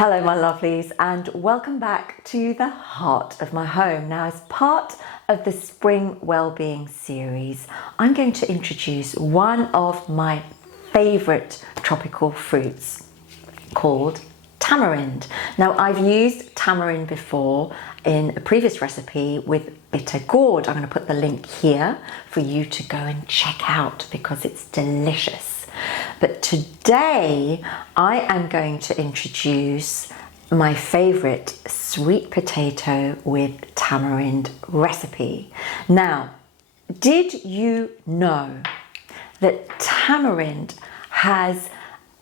Hello my lovelies, and welcome back to the heart of my home. Now, as part of the Spring Wellbeing series, I'm going to introduce one of my favourite tropical fruits called tamarind. Now, I've used tamarind before in a previous recipe with bitter gourd. I'm going to put the link here for you to go and check out because it's delicious. But today I am going to introduce my favourite sweet potato with tamarind recipe. Now, did you know that tamarind has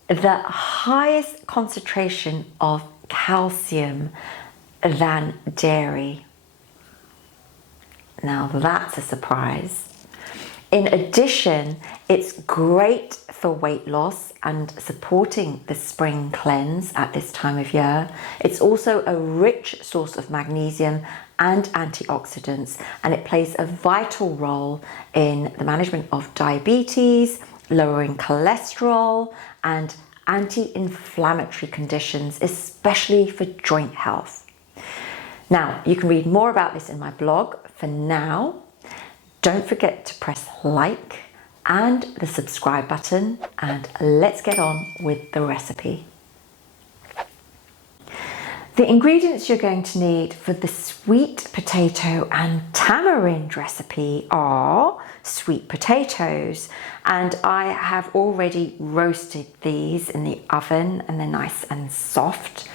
the highest concentration of calcium than dairy? Now that's a surprise. In addition, it's great for weight loss and supporting the spring cleanse at this time of year. It's also a rich source of magnesium and antioxidants, and it plays a vital role in the management of diabetes, lowering cholesterol, and anti-inflammatory conditions, especially for joint health. Now, you can read more about this in my blog. For now, don't forget to press like and the subscribe button, and let's get on with the recipe. The ingredients you're going to need for the sweet potato and tamarind recipe are sweet potatoes, and I have already roasted these in the oven and they're nice and soft.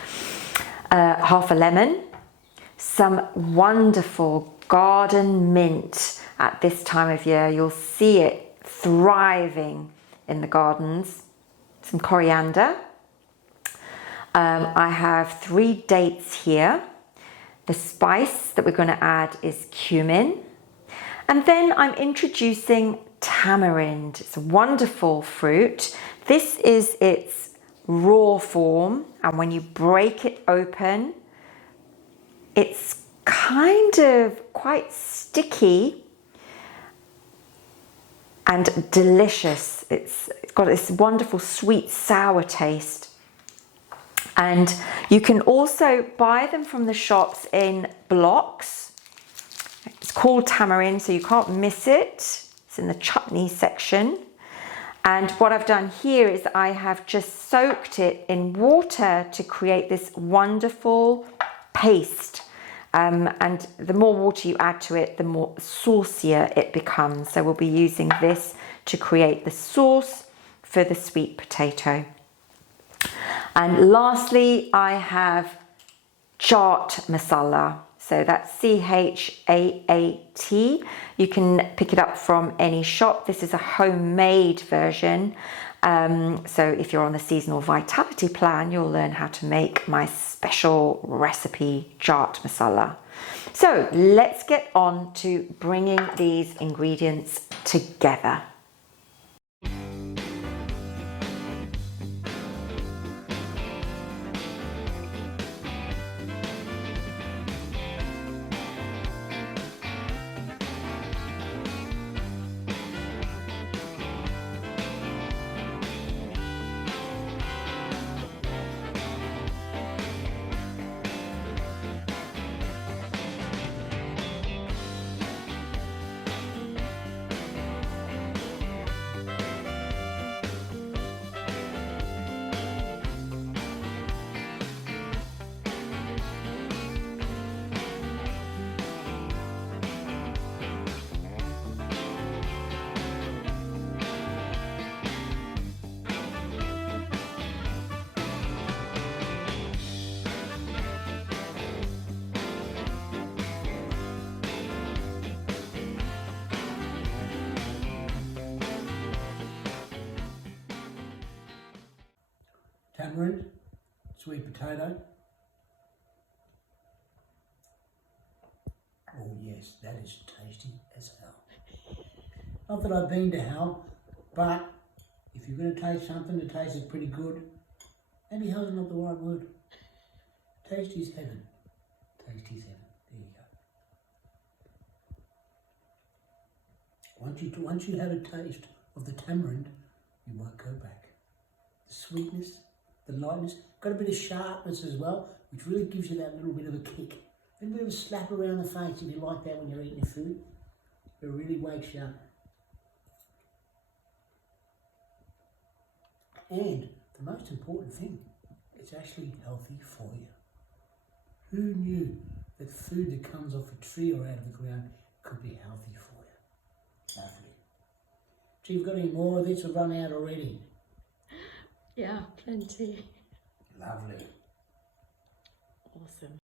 Half a lemon, some wonderful garden mint. At this time of year, you'll see it thriving in the gardens. Some coriander. I have 3 dates here. The spice that we're going to add is cumin. And then I'm introducing tamarind. It's a wonderful fruit. This is its raw form, and when you break it open, it's kind of quite sticky and delicious. It's got this wonderful sweet sour taste, and you can also buy them from the shops in blocks. It's called tamarind, so you can't miss it. It's in the chutney section. And what I've done here is I have just soaked it in water to create this wonderful paste. And the more water you add to it, the more saucier it becomes. So we'll be using this to create the sauce for the sweet potato. And lastly, I have chaat masala. So that's C-H-A-A-T. You can pick it up from any shop. This is a homemade version. So if you're on the seasonal vitality plan, you'll learn how to make my special recipe chaat masala. So let's get on to bringing these ingredients together. Tamarind, sweet potato. Oh yes, that is tasty as hell. Not that I've been to hell, but if you're going to taste something that tastes pretty good, maybe hell's not the right word. Tasty is heaven. Tasty is heaven. There you go. Once you have a taste of the tamarind, you won't go back. The sweetness, the lightness. Got a bit of sharpness as well, which really gives you that little bit of a kick. A little bit of a slap around the face if you like that when you're eating your food. It really wakes you up. And the most important thing, it's actually healthy for you. Who knew that food that comes off a tree or out of the ground could be healthy for you? Lovely. Gee, you've got any more of this? We've run out already. Yeah, plenty. Lovely. Awesome.